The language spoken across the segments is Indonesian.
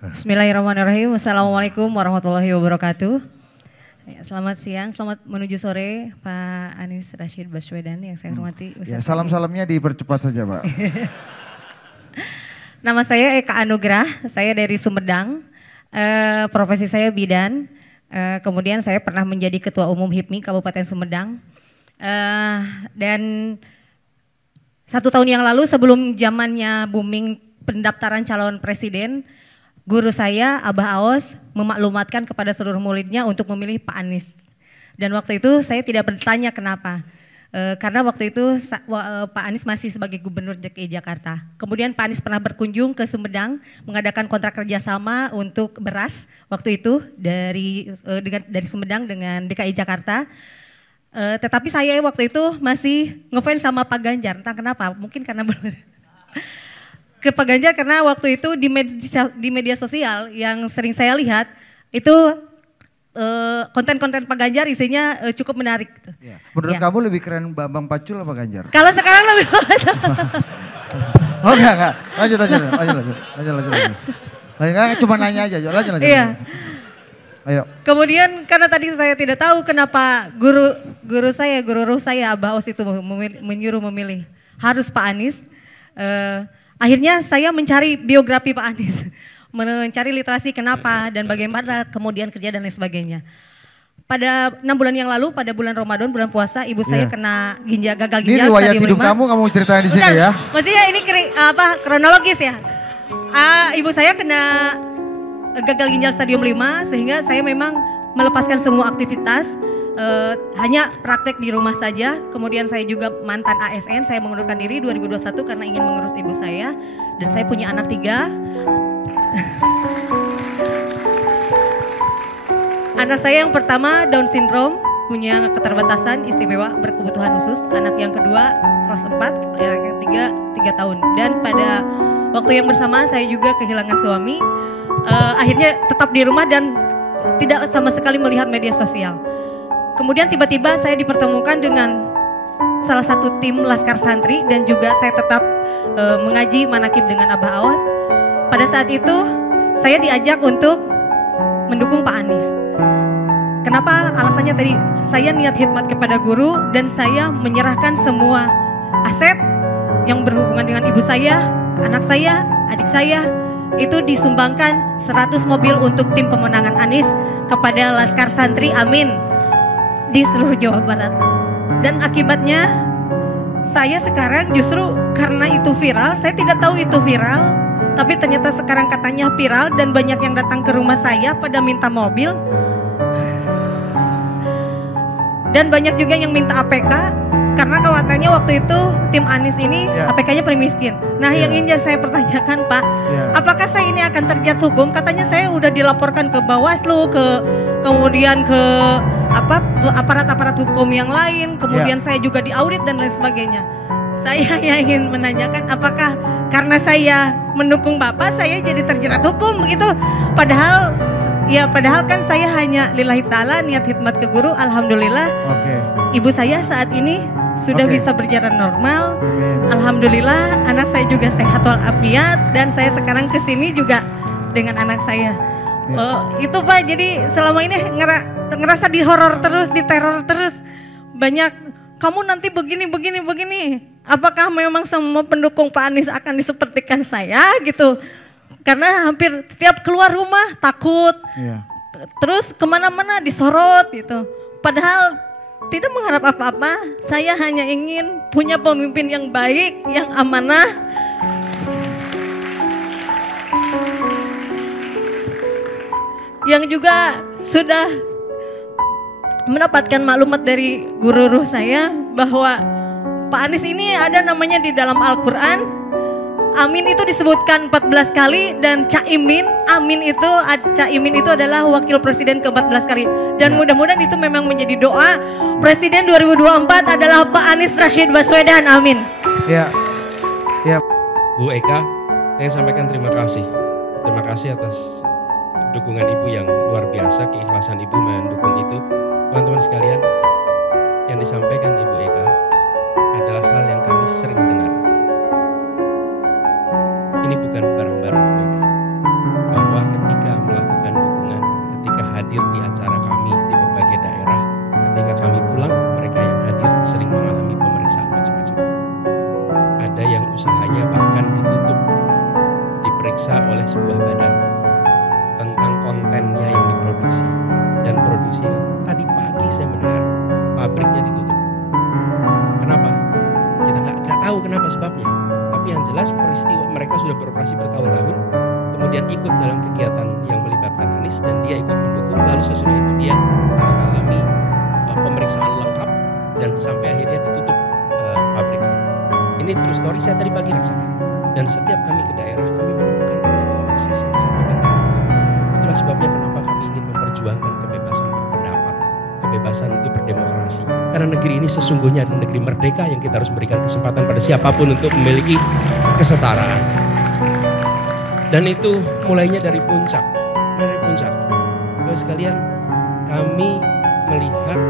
Bismillahirrahmanirrahim. Assalamualaikum warahmatullahi wabarakatuh. Ya, selamat siang, selamat menuju sore Pak Anies Rashid Baswedan yang saya hormati. Ya, salam-salamnya dipercepat saja Pak. Nama saya Eka Anugrah, saya dari Sumedang. Profesi saya bidan. Kemudian saya pernah menjadi Ketua Umum HIPMI Kabupaten Sumedang. Dan 1 tahun yang lalu sebelum zamannya booming pendaftaran calon presiden, guru saya Abah Aos memaklumatkan kepada seluruh muridnya untuk memilih Pak Anies. Dan waktu itu saya tidak bertanya kenapa. Karena waktu itu Pak Anies masih sebagai Gubernur DKI Jakarta. Kemudian Pak Anies pernah berkunjung ke Sumedang mengadakan kontrak kerjasama untuk beras waktu itu dari Sumedang dengan DKI Jakarta. Tetapi saya waktu itu masih ngefans sama Pak Ganjar, entah kenapa, mungkin karena belum ke Pak Ganjar karena waktu itu di media sosial yang sering saya lihat itu konten-konten Pak Ganjar isinya cukup menarik. Ya. Menurut kamu lebih keren Bambang Pacul apa Ganjar? Kalau sekarang lebih Oh enggak. Lanjut. Cuma nanya aja, lanjut. Iya. Ayo. Kemudian karena tadi saya tidak tahu kenapa guru ruh saya Abah Aos itu menyuruh memilih harus Pak Anies. Akhirnya saya mencari biografi Pak Anies, mencari literasi kenapa dan bagaimana kemudian kerja dan lain sebagainya. Pada 6 bulan yang lalu, pada bulan Ramadan, bulan puasa, ibu saya kena gagal ginjal. Ini riwayat hidup kamu ceritain di sini ya? Maksudnya ini kronologis ya. Ibu saya kena gagal ginjal stadium 5 sehingga saya memang melepaskan semua aktivitas. Hanya praktek di rumah saja. Kemudian saya juga mantan ASN, saya mengundurkan diri 2021 karena ingin mengurus ibu saya. Dan saya punya anak 3. Anak saya yang pertama Down syndrome, punya keterbatasan istimewa berkebutuhan khusus. Anak yang kedua kelas 4, anak yang 3 tahun. Dan pada waktu yang bersamaan saya juga kehilangan suami. Akhirnya tetap di rumah dan tidak sama sekali melihat media sosial. Kemudian tiba-tiba saya dipertemukan dengan salah satu tim Laskar Santri dan juga saya tetap mengaji manakib dengan Abah Aos. Pada saat itu saya diajak untuk mendukung Pak Anies. Kenapa? Alasannya tadi saya niat khidmat kepada guru dan saya menyerahkan semua aset yang berhubungan dengan ibu saya, anak saya, adik saya. Itu disumbangkan 100 mobil untuk tim pemenangan Anies kepada Laskar Santri, amin, di seluruh Jawa Barat. Dan akibatnya saya sekarang justru karena itu viral, saya tidak tahu itu viral, tapi ternyata sekarang katanya viral dan banyak yang datang ke rumah saya pada minta mobil. Dan banyak juga yang minta APK karena khawatirnya waktu itu tim Anies ini APK-nya paling miskin. Nah yang ingin saya pertanyakan Pak, apakah saya ini akan terjerat hukum? Katanya saya udah dilaporkan ke Bawaslu, kemudian ke aparat-aparat hukum yang lain, kemudian saya juga diaudit dan lain sebagainya. Saya yang ingin menanyakan apakah karena saya mendukung Bapak saya jadi terjerat hukum begitu? Padahal kan saya hanya lillahi ta'ala niat khidmat ke guru, alhamdulillah. Ibu saya saat ini sudah bisa berjalan normal. Alhamdulillah anak saya juga sehat walafiat dan saya sekarang kesini juga dengan anak saya. Itu Pak, jadi selama ini ngerasa dihoror terus, diteror terus. Banyak kamu nanti begini. Apakah memang semua pendukung Pak Anies akan disepertikan saya gitu? Karena hampir setiap keluar rumah takut, terus kemana-mana disorot gitu. Padahal tidak mengharap apa-apa, saya hanya ingin punya pemimpin yang baik, yang amanah. Yang juga sudah mendapatkan maklumat dari guru ruh saya bahwa Pak Anies ini ada namanya di dalam Al-Quran. Amin itu disebutkan 14 kali dan Caimin itu adalah wakil presiden ke-14 kali. Dan mudah-mudahan itu memang menjadi doa presiden 2024 adalah Pak Anies Rashid Baswedan, amin. Ya. Bu Eka, saya sampaikan terima kasih. Terima kasih atas dukungan Ibu yang luar biasa, keikhlasan Ibu mendukung itu. Teman-teman sekalian, yang disampaikan Ibu Eka adalah hal yang kami sering dengar. Ini bukan barang baru, bahwa badan tentang kontennya yang diproduksi dan produksinya. Tadi pagi saya mendengar pabriknya ditutup. Kenapa? Kita nggak tahu kenapa sebabnya. Tapi yang jelas peristiwa mereka sudah beroperasi bertahun-tahun, kemudian ikut dalam kegiatan yang melibatkan Anies dan dia ikut mendukung. Lalu sesudah itu dia mengalami pemeriksaan lengkap dan sampai akhirnya ditutup pabriknya. Ini true story saya tadi pagi rasakan. Dan setiap kami ke daerah kami menemukan peristiwa persis yang disampaikan di itu. Itulah sebabnya kenapa kami ingin memperjuangkan kebebasan berpendapat, kebebasan untuk berdemokrasi. Karena negeri ini sesungguhnya adalah negeri merdeka yang kita harus berikan kesempatan pada siapapun untuk memiliki kesetaraan. Dan itu mulainya dari puncak. Dari puncak. Bapak sekalian, kami melihat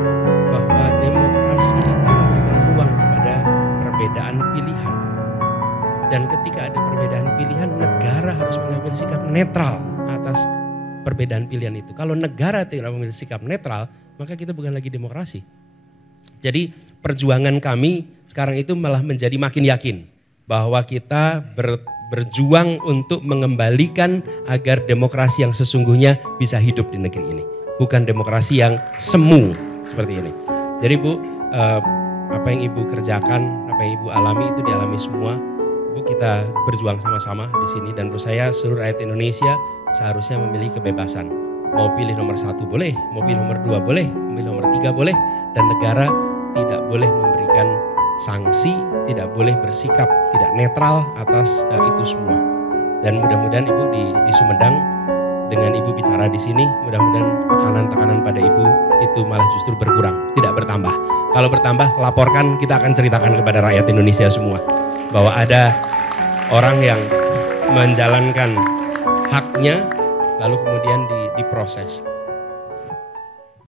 bahwa demokrasi itu memberikan ruang kepada perbedaan pilihan. Dan ketika ada perbedaan pilihan, negara harus mengambil sikap netral atas perbedaan pilihan itu. Kalau negara tidak mengambil sikap netral, maka kita bukan lagi demokrasi. Jadi perjuangan kami sekarang itu malah menjadi makin yakin bahwa kita berjuang untuk mengembalikan agar demokrasi yang sesungguhnya bisa hidup di negeri ini. Bukan demokrasi yang semu seperti ini. Jadi Bu, apa yang Ibu kerjakan, apa yang Ibu alami itu dialami semua. Bu, kita berjuang sama-sama di sini dan menurut saya seluruh rakyat Indonesia seharusnya memilih kebebasan. Mau pilih nomor 1 boleh, mau pilih nomor 2 boleh, mau pilih nomor 3 boleh, dan negara tidak boleh memberikan sanksi, tidak boleh bersikap tidak netral atas itu semua. Dan mudah-mudahan Ibu di Sumedang dengan Ibu bicara di sini, mudah-mudahan tekanan-tekanan pada Ibu itu malah justru berkurang, tidak bertambah. Kalau bertambah, laporkan, kita akan ceritakan kepada rakyat Indonesia semua bahwa ada orang yang menjalankan haknya lalu kemudian diproses.